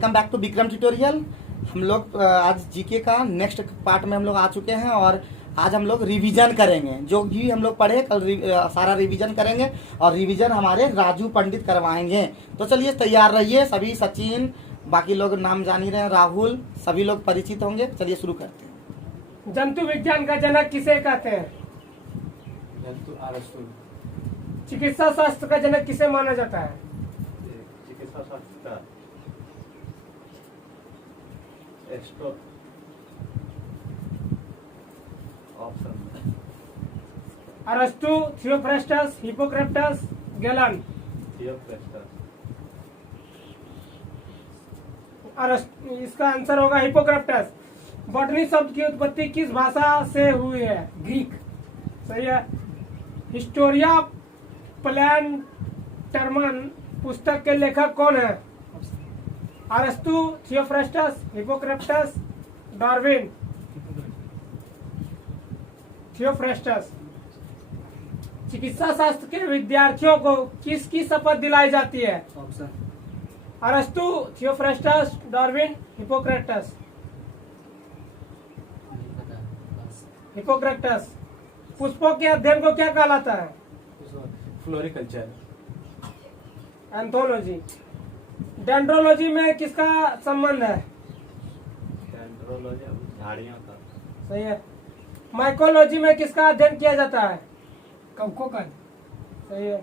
Welcome back to Vikram tutorial. हम लोग आज जीके का नेक्स्ट पार्ट में हम लोग आ चुके हैं और आज हम लोग रिवीजन करेंगे। जो भी हम लोग पढ़े कल सारा रिवीजन करेंगे और रिवीजन हमारे राजू पंडित करवाएंगे। तो चलिए तैयार रहिए सभी। सचिन, बाकी लोग नाम जान ही रहे हैं, राहुल, सभी लोग परिचित होंगे। चलिए शुरू करते हैं। जंतु विज्ञान का जनक किसे कहते हैं? जंतु अरस्तु। चिकित्सा शास्त्र का जनक किसे माना जाता है? चिकित्सा शास्त्र का एस्ट्रो ऑप्शन अरस्तु, थियोफ्रेस्टस, हिपोक्रेटस, गैलन। थियोफ्रेस्टस। इसका आंसर होगा हिपोक्रेटस। बॉटनी शब्द की उत्पत्ति किस भाषा से हुई है? ग्रीक। सही है। हिस्टोरिया प्लैंटरमन पुस्तक के लेखक कौन है? अरस्तु, थियोफ्रेस्टस, हिपोक्रेटस, डार्विन। थियोफ्रेस्टस। चिकित्सा शास्त्र के विद्यार्थियों को किसकी शपथ दिलाई जाती है? अरस्तु, थियोफ्रेस्टस, डार्विन, हिपोक्रेटस। हिपोक्रेटस। पुष्पों के अध्ययन को क्या कहलाता है? फ्लोरिकल्चर। एंथोलॉजी। डेंड्रोलॉजी में किसका संबंध है? डेंड्रोलॉजी झाड़ियों का। सही है। माइकोलॉजी में किसका अध्ययन किया जाता है? कवकों का। सही है।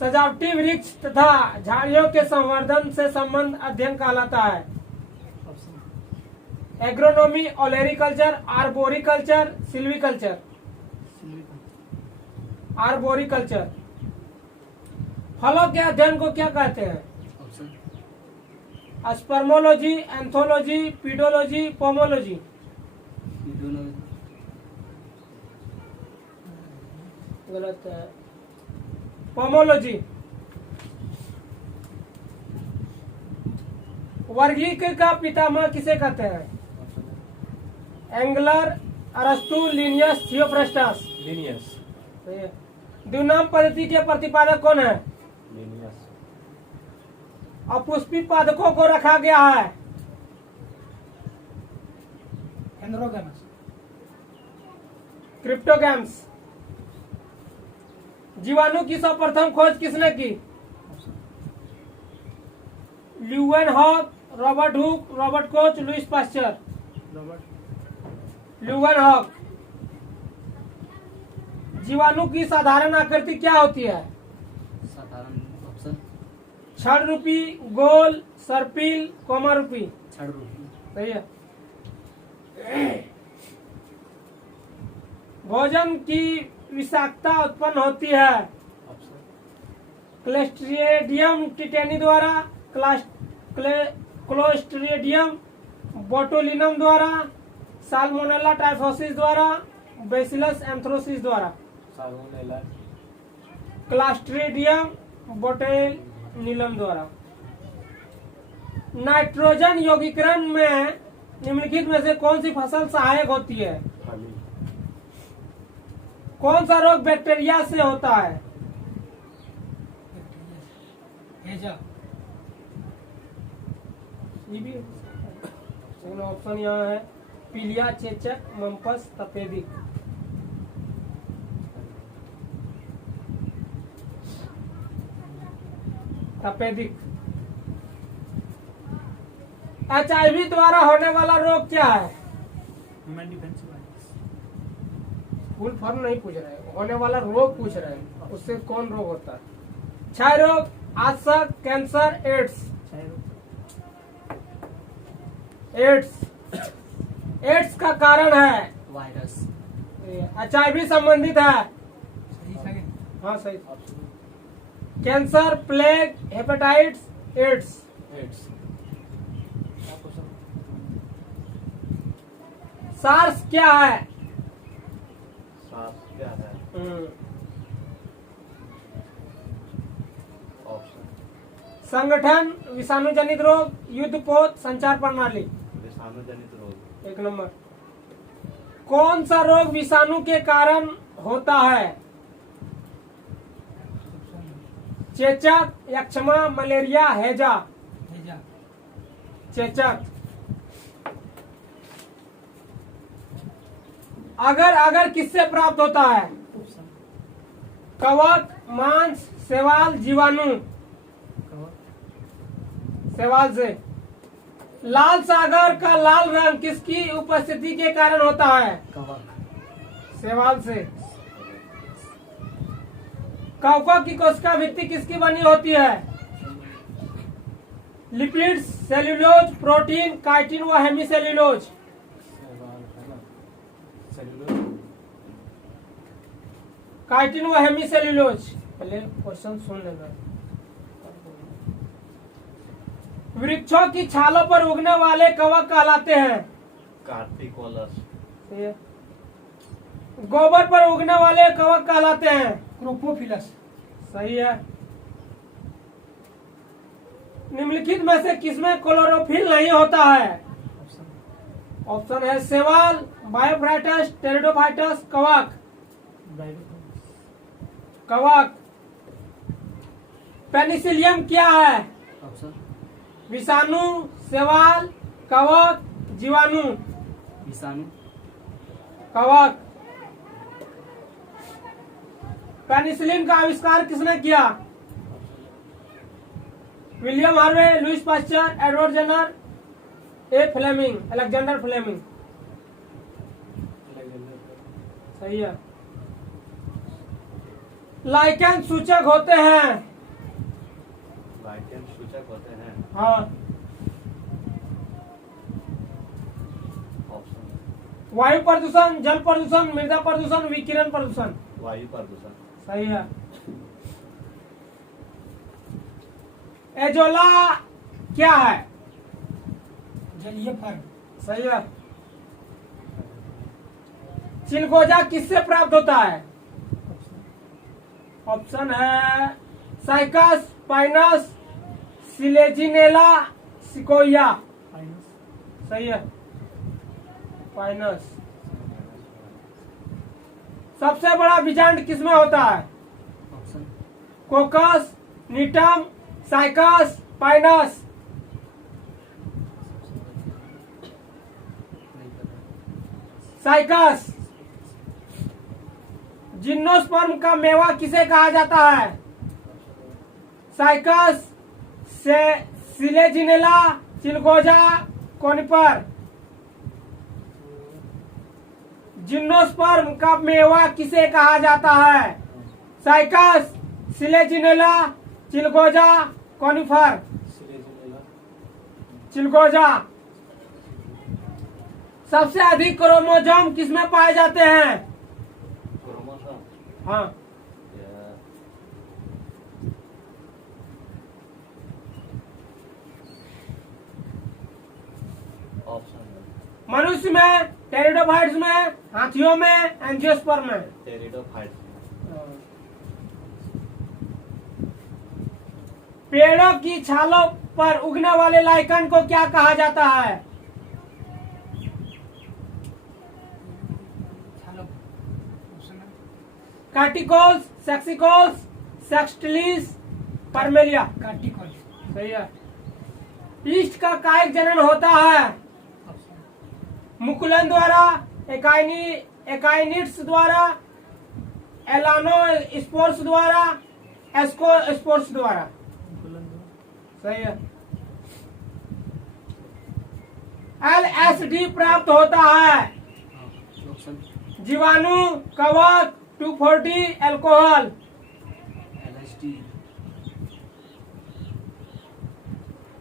सजावटी वृक्ष तथा झाड़ियों के संवर्धन से संबंध अध्ययन कहलाता है? Agronomy, olericulture, arboriculture, silviculture. Arboriculture. फलों के अध्ययन को क्या कहते हैं? Spermology, anthology, pedology, pomology. गलत है। पोमोलॉजी। वर्गीक का पितामह किसे कहते हैं? एंगलर, अरस्तु, लिनियस, थियोफ्रेस्टस। लिनियस। सही है। द्विनाम पद्धति के प्रतिपादक कौन है? लिनियस। अपुष्पी पादकों को रखा गया है? एंड्रोगेनस। क्रिप्टोगैम्स। जीवाणु की सर्वप्रथम खोज किसने की? Leeuwenhoek, Robert Hooke, Robert Koch, Lewis pasture. Leeuwenhoek. जीवाणु की साधारण आकृति क्या होती है? साधारण ऑप्शन छड़ रूपी, गोल, सर्पिल, कोमा रूपी। छड़ रूपी। सही है। भोजन की विषाक्तता उत्पन्न होती है? क्लोस्ट्रिडियम टिटेनी द्वारा, क्लोस्ट्रिडियम बोटुलिनम द्वारा, साल्मोनेला टाइफोसिस द्वारा, बैसिलस एंथ्रोसिस द्वारा। साल्मोनेला। क्लोस्ट्रिडियम बोटुलिनम द्वारा। नाइट्रोजन यौगिकरण में निम्नलिखित में से कौन सी फसल सहायक होती है? फली। कौन सा रोग बैक्टीरिया से होता है? हेजा। ये भी ऑप्शन यहाँ है। पीलिया, चेचक, मम्पस, तपेदिक। तपेदिक। HIV द्वारा होने वाला रोग क्या है? Human defence virus. Full form नहीं पूछ रहे, होने वाला रोग पूछ रहे हैं। उससे कौन रोग होता है? क्षय रोग, आशा, कैंसर, एड्स। एड्स का कारण है वायरस। HIV संबंधित है? सही सेकंड। हाँ सही। Cancer, plague, hepatitis, AIDS. AIDS. SARS क्या है? सार्स क्या है? ऑप्शन संगठन, विषाणु जनित रोग, युद्धपोत, संचार प्रणाली। विषाणु जनित रोग। 1 नंबर। कौन सा रोग विषाणु के कारण होता है? चेचक, यक्षमा, मलेरिया, हैजा। चेचक। अगर अगर किससे प्राप्त होता है? कवक, मांस, शैवाल, जीवाणु। शैवाल से। लाल सागर का लाल रंग किसकी उपस्थिति के कारण होता है? शैवाल से। कवक की कोशिका भित्ति किसकी बनी होती है? लिपिड्स, सेल्यूलोज, प्रोटीन, काइटिन व हेमीसेल्यूलोज। काइटिन व हेमीसेल्यूलोज। पहले क्वेश्चन सुन लेना। वृक्षों की छालों पर उगने वाले कवक कहलाते हैं? कार्टिकोलस। गोबर पर उगने वाले कवक कहलाते हैं? क्रोपोफिलस। सही है। निम्नलिखित में से किसमें क्लोरोफिल नहीं होता है? ऑप्शन है शैवाल, बायोफ्राइटस, टेरिडोफाइटस, कवक। कवक। पेनिसिलियम क्या है? विषाणु, शैवाल, कवक, जीवाणु। विषाणु। कवक। पेनिसिलिन का आविष्कार किसने किया? William Harvey, Louis Pasteur, Edward Jenner, Alexander Fleming. सही है। लाइकेन सूचक होते हैं? लाइकेन सूचक होते हैं। हाँ। ऑप्शन वायु प्रदूषण, जल प्रदूषण, मृदा प्रदूषण, विकिरण प्रदूषण। वायु प्रदूषण। सही है। एजोला क्या है? जलीय फल। सही है। चिलगोजा किससे प्राप्त होता है? ऑप्शन है साइकस, पाइनस, सिलेजिनेला, सिकोया। सही है। पाइनस। सबसे बड़ा बीजांड किसमें होता है? कोकस, नीटम, साइकस, पाइनस। साइकस। जिम्नोस्पर्म का मेवा किसे कहा जाता है? साइकस, सिलेजिनेला, चिलगोजा, कोनिपर। जिम्नोस्पर्म का मेवा किसे कहा जाता है? साइकस, सिलेजिनेला, चिलगोजा, कोनिफर। चिलगोजा। सबसे अधिक क्रोमोसोम किसमें पाए जाते हैं? क्रोमोसोम। हाँ। ऑप्शन मनुष्य में, टेरिडोफाइट्स में, हाथियों में, एंजियोस्पर्म में। टेरिडोफाइट्स। पेड़ों की छालों पर उगने वाले लाइकन को क्या कहा जाता है? कार्टिकोल्स, सेक्सिकोल्स, सेक्सटिलिस, परमेलिया। कार्टिकल। सही है। ईस्ट का कायिक जनन होता है? मुकुलन द्वारा, एकाइनिट्स द्वारा, एलानो स्पोर्स द्वारा, एस्को स्पोर्स द्वारा। सही है। LSD प्राप्त होता है? जीवाणु, कवक, 2,4-D, अल्कोहल। LSD।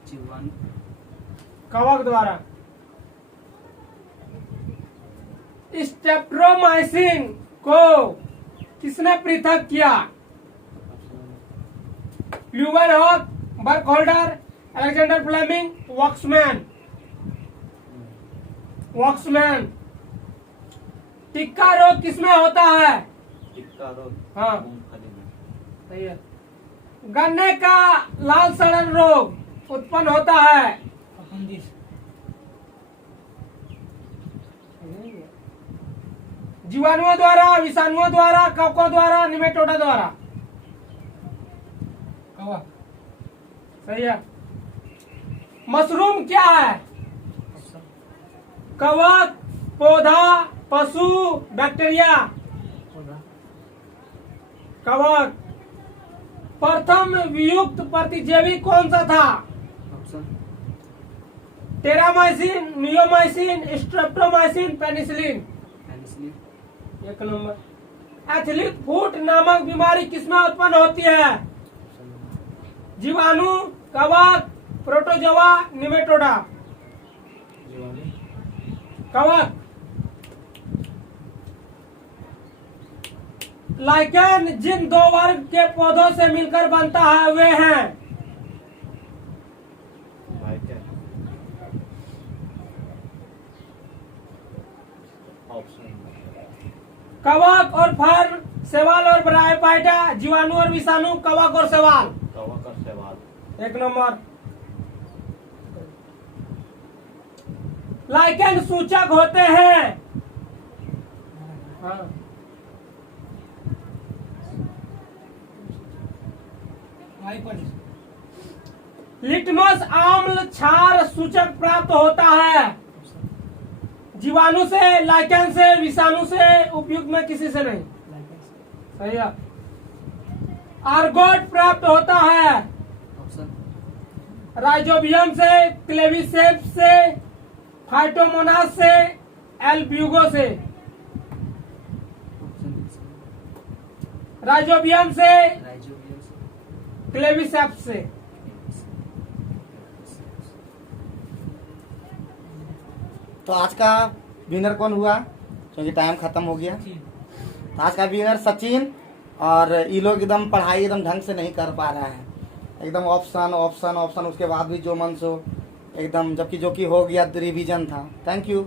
जीवाणु। कवक द्वारा। स्टेप्टोमाइसिन को किसने पृथक किया? Leeuwenhoek, Burkholder, Alexander Fleming, Waksman. टिक्का रोग किसमें होता है? टिक्का रोग। हाँ। मूंगफली में। सही है। गन्ने का लाल सड़न रोग उत्पन्न होता है? अपेंडिक्स। जीवाणुओं द्वारा, विषाणुओं द्वारा, कवकों द्वारा, निमेटोडा द्वारा। कवक। सही है। मशरूम क्या है? कवक, पौधा, पशु, बैक्टीरिया। कवक। प्रथम वियुक्त प्रतिजैवी कौन सा था? Option Terramycin, neomycin, streptomycin, penicillin. Penicillin. एक नंबर। एथलीट फुट नामक बीमारी किसमें उत्पन्न होती है? जीवाणु, कवक, प्रोटोजोआ, निमेटोडा। जीवाणु। कवक। लाइकेन जिन दो वर्ग के पौधों से मिलकर बनता है वे हैं? लाइकेन। ऑप्शन कवक और फर, शैवाल और ब्रायोफाइटा, जीवाणु और विषाणु, कवक और शैवाल। कवक और शैवाल। एक नंबर। लाइकेन सूचक होते हैं। हाँ। लिटमस आम्ल क्षार सूचक प्राप्त होता है जीवाणु से, लाइकेन से, विषाणु से, उपयुक्त में किसी से नहीं। सही है। आर्गोट प्राप्त होता है ऑप्शन राइजोबियम से, क्लेविसेप्स से, फाइटोमोनास से, एल्ब्यूगो से। राइजोबियम से, राइजोबियम से। क्लेविसेप्स से। तो आज का विनर कौन हुआ? क्योंकि टाइम खत्म हो गया। तो आज का विनर सचिन। और ये लोग एकदम पढ़ाई एकदम ढंग से नहीं कर पा रहा है, एकदम ऑप्शन ऑप्शन ऑप्शन, उसके बाद भी जो मन सो एकदम, जबकि जो कि हो गया रिवीजन था। Thank you.